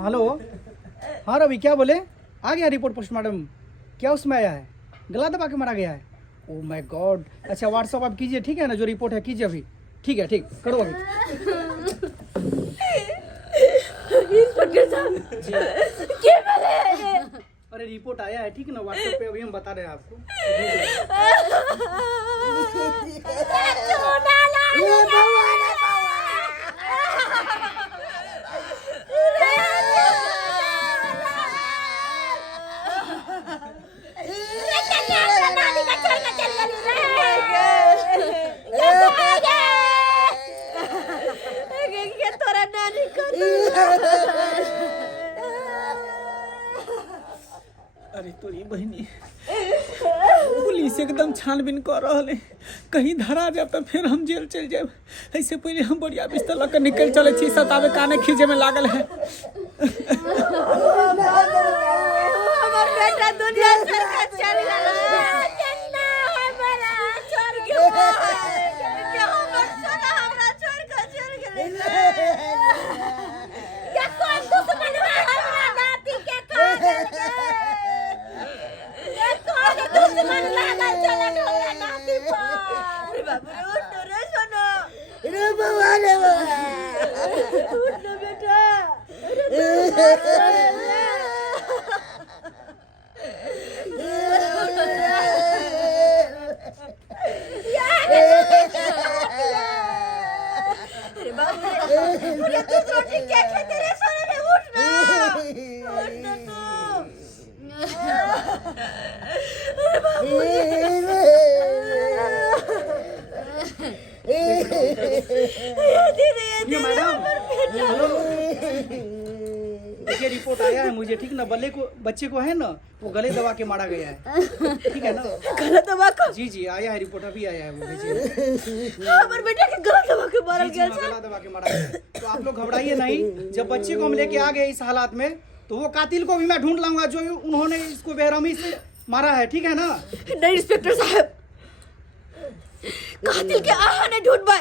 Hello, हाँ रवि क्या बोले? आ गया रिपोर्ट पोस्टमार्टम? क्या उसमें आया है? गला दबा के मारा गया है? Oh my God. अच्छा व्हाट्सअप आप कीजिए, ठीक है ना? जो रिपोर्ट है कीजिए अभी। ठीक है, ठीक करो अभी। अरे रिपोर्ट आया है, ठीक है ना? व्हाट्सएप पे अभी हम बता रहे हैं आपको। अरे तोरी बहनी पुलिस एकदम छानबीन कर रहा है, कहीं धरा जाए तो फिर हम जेल चल जाए। ऐसे पहले हम बढ़िया बिस्तर लग कर निकल चले छी, सतावे काने खींचे में लागल है। हमार बेटा दुनिया से चल गया, कितना है बड़ा छोड़ के क्या हमर सोना हमरा छोड़ के चल गेलै। क्या कोई दुश्मन हमरा नाती के खा गेलै? ये कौन दुश्मन लागल चलत हमरा नाती पर? अरे बाबू उठ रे सोना, रे बाबा रे बाबा उठ ना बेटा। अरे बाबू मुझे तू रोटी क्या खेते रे सोना रे? उठ ना तू। अरे बाबू ये मैडम, देखिए रिपोर्ट आया है मुझे, ठीक ना? बच्चे को है ना, वो गले दबा के मारा गया है, ठीक है ना? गलत दबा के? जी जी आया है रिपोर्ट, अभी आया है वो, भेजिए। हमारे बेटे के गलत दबा के मारा जी, गया हाँ, गला दबा के मारा गया। तो आप लोग घबराइए नहीं। जब बच्चे को हम लेके आ गए इस हालात में, तो वो कातिल को भी मैं ढूंढ लाऊंगा जो उन्होंने इसको बेरहमी से मारा है, ठीक है ना? नहीं इंस्पेक्टर साहब, कातिल के आहा ने ढूंढ पाए,